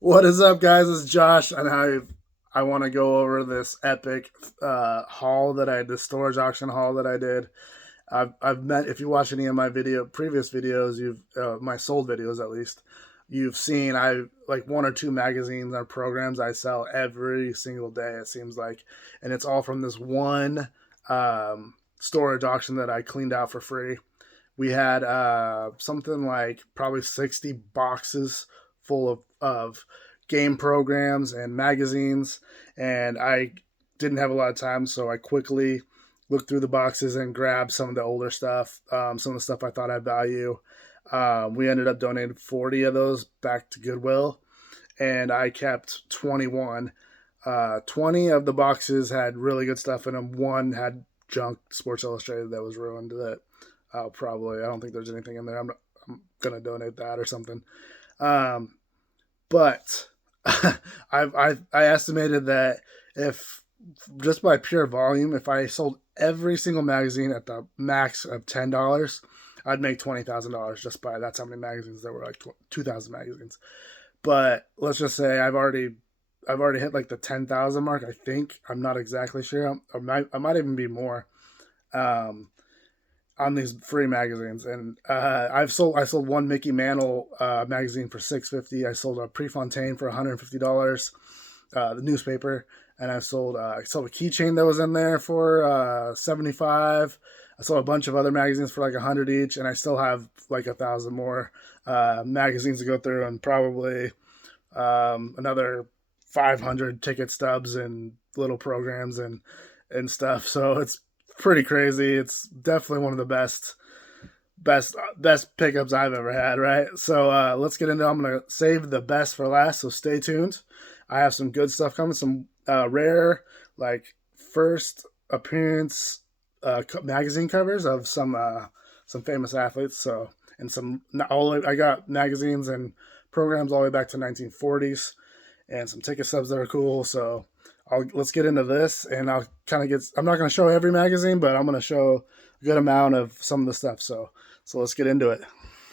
What is up, guys? It's Josh, and I want to go over this epic haul that I the storage auction haul that I did. I've met if you watch any of my previous videos, you've my sold videos at least, you've seen I like one or two magazines or programs I sell every single day. It seems like, and it's all from this one storage auction that I cleaned out for free. We had something like probably 60 boxes full of game programs and magazines, and I didn't have a lot of time, so I quickly looked through the boxes and grabbed some of the older stuff, some of the stuff I thought I'd value. We ended up donating 40 of those back to Goodwill, and I kept 21. 20 of the boxes had really good stuff in them. One had junk Sports Illustrated that was ruined. That I don't think there's anything in there. I'm gonna donate that or something. Um, but I estimated that if just by pure volume, if I sold every single magazine at the max of $10, I'd make $20,000 just by that's how many magazines there were, like 2,000 magazines. But let's just say I've already hit like the 10,000 mark. I think I'm not exactly sure. I might even be more. Um, on these free magazines, and I sold one Mickey Mantle magazine for $650. I sold a Prefontaine for $150, the newspaper, and I sold a keychain that was in there for 75. I sold a bunch of other magazines for like 100 each, and I still have like 1,000 more magazines to go through, and probably another 500 ticket stubs and little programs and stuff. So it's pretty crazy. It's definitely one of the best pickups I've ever had, right? So let's get into it. I'm gonna save the best for last, so stay tuned. I have some good stuff coming, some rare like first appearance magazine covers of some famous athletes. So and some all I got magazines and programs all the way back to 1940s and some ticket stubs that are cool. So let's get into this, and I'll kind of get. I'm not going to show every magazine, but I'm going to show a good amount of some of the stuff. So let's get into it.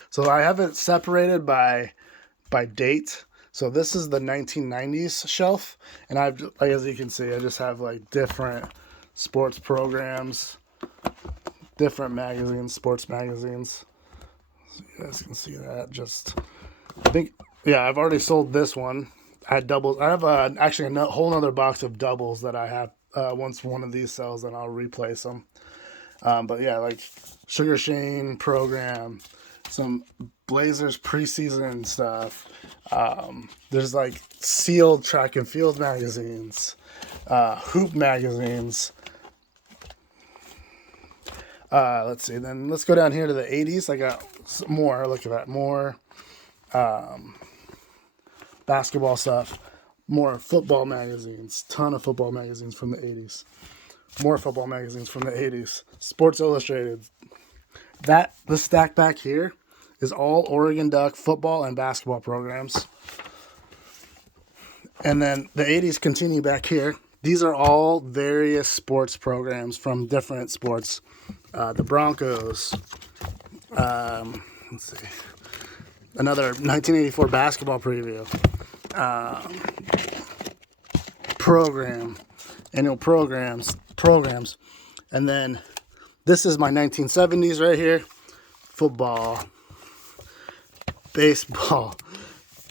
So I have it separated by date. So this is the 1990s shelf, and I've like as you can see, I just have like different sports programs, different magazines, sports magazines. So you guys can see that. Just I think yeah, I've already sold this one. I had doubles. I have actually a whole other box of doubles that I have. Once one of these sells, then I'll replace them. But yeah, like Sugar Shane program, some Blazers preseason stuff. There's like sealed track and field magazines, hoop magazines. Let's see. Then let's go down here to the 80s. I got some more. Look at that. More basketball stuff. More football magazines. Ton of football magazines from the 80s. More football magazines from the 80s. Sports Illustrated. The stack back here is all Oregon Duck football and basketball programs. And then the 80s continue back here. These are all various sports programs from different sports. The Broncos. Let's see. Another 1984 basketball preview. Program. Annual programs. And then this is my 1970s right here. Football, baseball,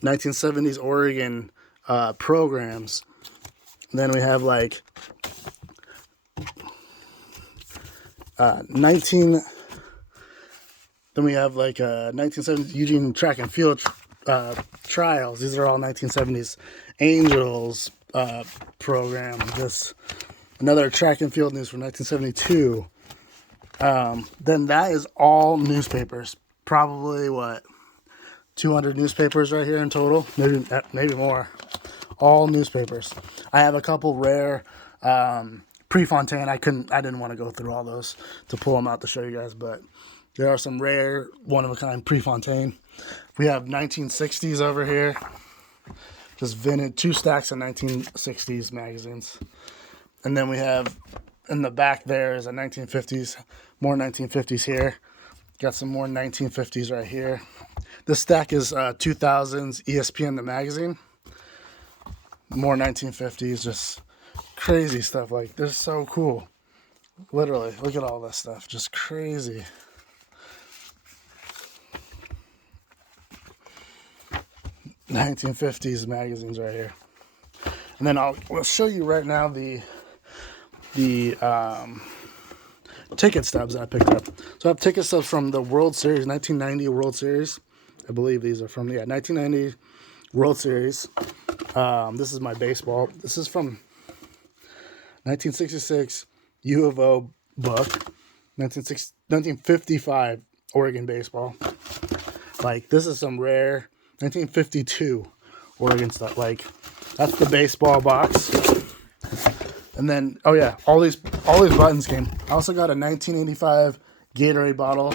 1970s Oregon programs. And then we have like 19. Then we have like 1970s Eugene track and field trials. These are all 1970s Angels program. This another track and field news from 1972. Then that is all newspapers. Probably what 200 newspapers right here in total, maybe more. All newspapers. I have a couple rare Prefontaine. I didn't want to go through all those to pull them out to show you guys, but there are some rare one of a kind Prefontaine. We have 1960s over here. Just vintage, two stacks of 1960s magazines. And then we have in the back there is a 1950s, more 1950s here. Got some more 1950s right here. This stack is 2000s ESPN the magazine. More 1950s, just crazy stuff. Like, they're so cool. Literally, look at all this stuff. Just crazy. '50s magazines right here. And then we'll show you right now the ticket stubs that I picked up. So I have ticket stubs from the World Series, 1990 World Series. I believe these are from, 1990 World Series. This is my baseball. This is from 1966 U of O book, 1955 Oregon baseball. Like, this is some rare 1952 Oregon stuff. Like, that's the baseball box. And then, oh yeah, all these buttons came. I also got a 1985 Gatorade bottle,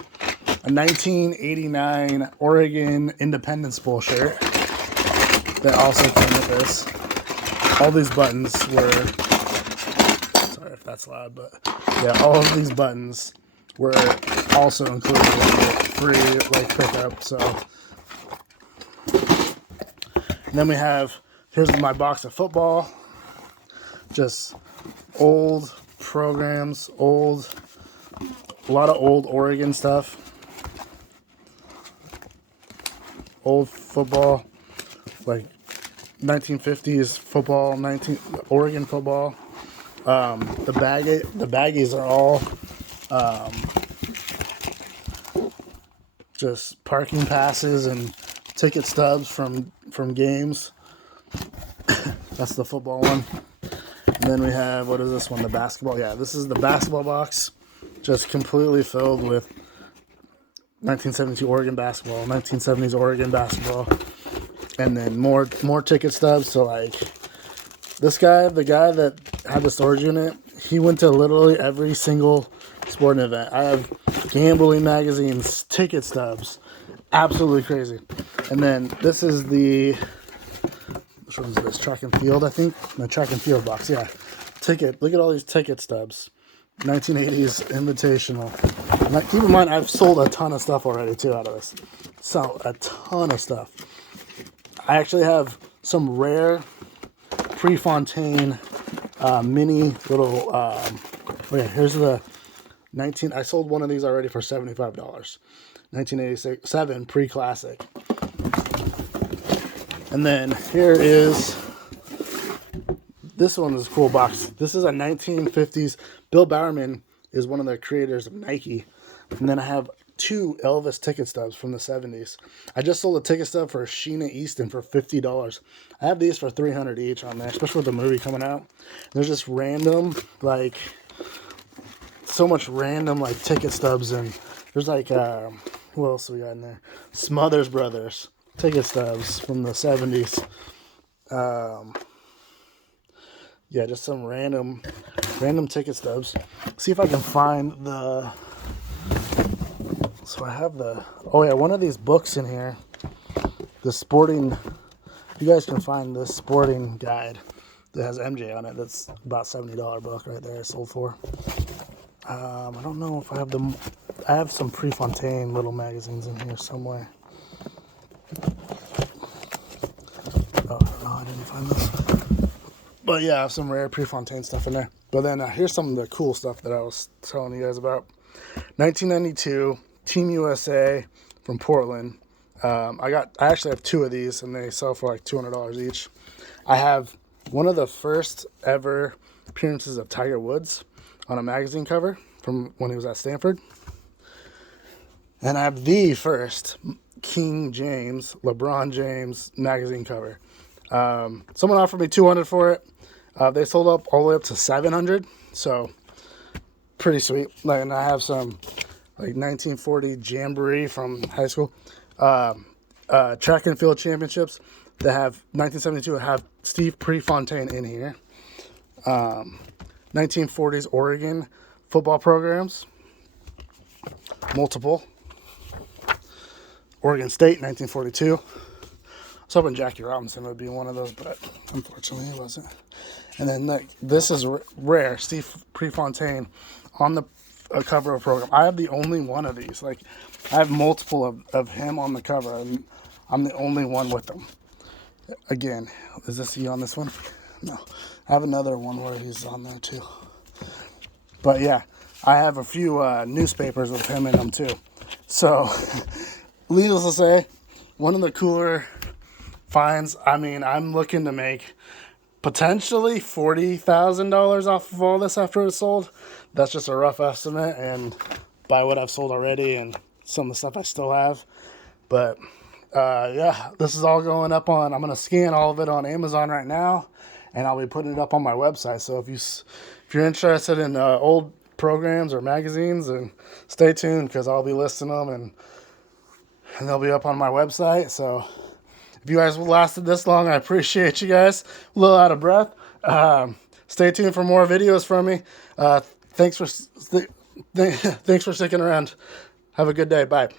a 1989 Oregon Independence Bowl shirt that also came with this. All these buttons were, sorry if that's loud, but yeah, all of these buttons were also included in the free pickup. So, and then we have, here's my box of football, just old programs, a lot of old Oregon stuff, old football, like 1950s football, Oregon football. The baggies are all just parking passes and ticket stubs from games. That's the football one. And then we have, what is this one? The basketball. Yeah, this is the basketball box, just completely filled with 1972 Oregon basketball, 1970s Oregon basketball, and then more ticket stubs. So, like, this guy, the guy that had the storage unit, he went to literally every single sporting event. I have gambling magazines, ticket stubs, absolutely crazy. And then this is the, which one's this? Track and field, I think. The track and field box, yeah. Ticket. Look at all these ticket stubs. 1980s Invitational. Now, keep in mind, I've sold a ton of stuff already too out of this. So a ton of stuff. I actually have some rare Prefontaine mini little. Here's the 19. I sold one of these already for $75. 1987 pre-classic. And then here is, this one is a cool box. This is a 1950s. Bill Bowerman is one of the creators of Nike. And then I have 2 Elvis ticket stubs from the 70s. I just sold a ticket stub for Sheena Easton for $50. I have these for $300 each on there, especially with the movie coming out. There's just random, like, so much random, like, ticket stubs. And there's, like, who else we got in there? Smothers Brothers ticket stubs from the 70s. Yeah, just some random ticket stubs. See if I can find the, so I have the, oh yeah, one of these books in here, the sporting, you guys can find this sporting guide that has MJ on it. That's about $70 book right there. I sold for. I don't know if I have them. I have some Prefontaine little magazines in here somewhere. Oh no, I didn't find this. But yeah, I have some rare Prefontaine stuff in there. But then here's some of the cool stuff that I was telling you guys about. 1992 Team USA from Portland. I actually have 2 of these, and they sell for like $200 each. I have one of the first ever appearances of Tiger Woods on a magazine cover from when he was at Stanford. And I have the first King James, LeBron James magazine cover. Someone offered me $200 for it. They sold up all the way up to $700, so pretty sweet. Like, and I have some like 1940 Jamboree from high school, track and field championships that have 1972 have Steve Prefontaine in here. 1940s Oregon football programs, multiple. Oregon State, 1942. I was hoping Jackie Robinson would be one of those, but unfortunately he wasn't. And then this is rare, Steve Prefontaine on the cover of a program. I have the only one of these. Like, I have multiple of him on the cover, and I'm the only one with them. again, is this he on this one? No. I have another one where he's on there too. But yeah, I have a few newspapers with him in them too. So, needless to say, one of the cooler finds. I mean, I'm looking to make potentially $40,000 off of all this after it's sold. That's just a rough estimate, and by what I've sold already and some of the stuff I still have. But yeah, this is all going up on. I'm gonna scan all of it on Amazon right now, and I'll be putting it up on my website. So if you're interested in old programs or magazines, then stay tuned because I'll be listing them and they'll be up on my website. So if you guys lasted this long, I appreciate you guys. A little out of breath. Stay tuned for more videos from me. Thanks for sticking around. Have a good day. Bye.